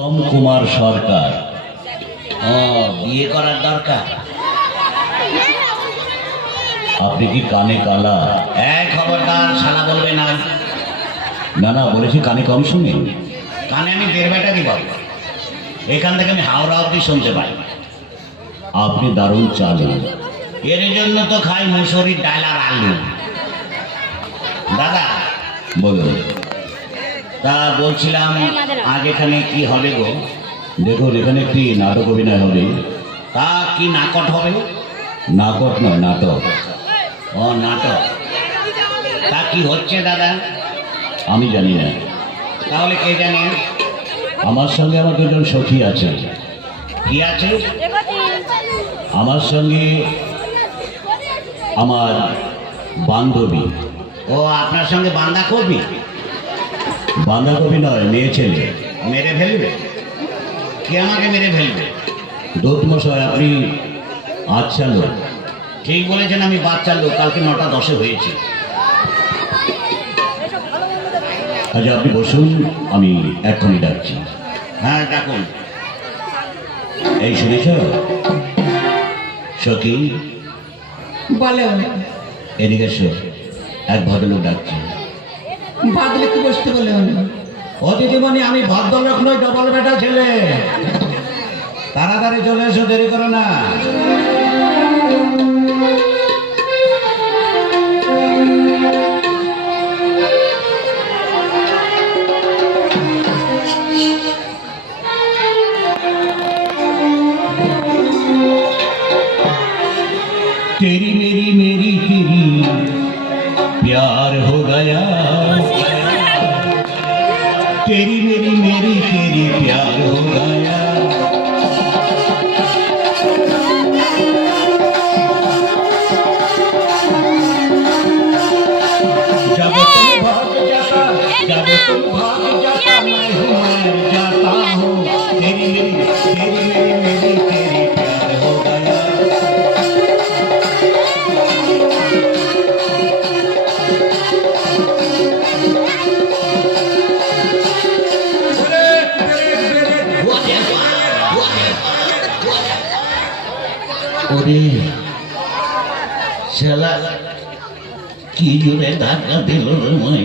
উত্তম কুমার সরকার। বিয়ে করার দরকার। আপনি কি কানে কালা? এক খবরদার, শালা বলবে না। না না, বলেছি কানে কম শুনি। কানে আমি দেড় বেটা দিব। এখান থেকে আমি হাওড়া অব্দি শুনতে পাই। আপনি দারুণ চালু। এর জন্য তো খাই মুসুরির ডাল আর আলু। দাদা বলুন। তা বলছিলাম আজ এখানে কি হবে গো? দেখুন, এখানে একটি নাটক অভিনয় হবে। তা কি নাটক হবে? নাটক নয়, নাটক। ও নাটক। তা কি হচ্ছে দাদা? আমি জানি না। তাহলে কে জানে? আমার সঙ্গে আমার দুজন সখী আছে। কি আছে? আমার সঙ্গে আমার বান্ধবী। ও আপনার সঙ্গে বাঁধাকপি? বাঁধাকপি নয়, মেয়ে ছেলে। মেরে ফেলবে? কে আমাকে মেরে ফেলবে? দূত মশাই, আপনি আচ্ছা লোক। ঠিক বলেছেন, আমি বাচ্চা লোক। কালকে 9টা 10-এ হয়েছে। আচ্ছা আপনি বসুন, আমি এক্ষুনি ডাকছি। হ্যাঁ ডাকুন। এই শুনেছ সখী? বলো। এদিকে এসো, এক ভদ্রলোক ডাকছে। ভদ্রলোক বসতে বলে ও দিদিমণি, আমি ভদ্রলোক নই, ডবল বেটা ছেলে। তাড়াতাড়ি চলে এসো, দেরি করো না। तेरी मेरी मेरी तेरी प्यार हो गया। तेरी मेरी मेरी तेरी प्यार हो गया। जब तुम भाग जाता, जब तुम भाग जाता, मैं जाता हूँ। तेरी मेरी मेरी तेरी प्यार हो गया। ওরে শালা, কি জোরে ধাক্কা দিল রে মাই।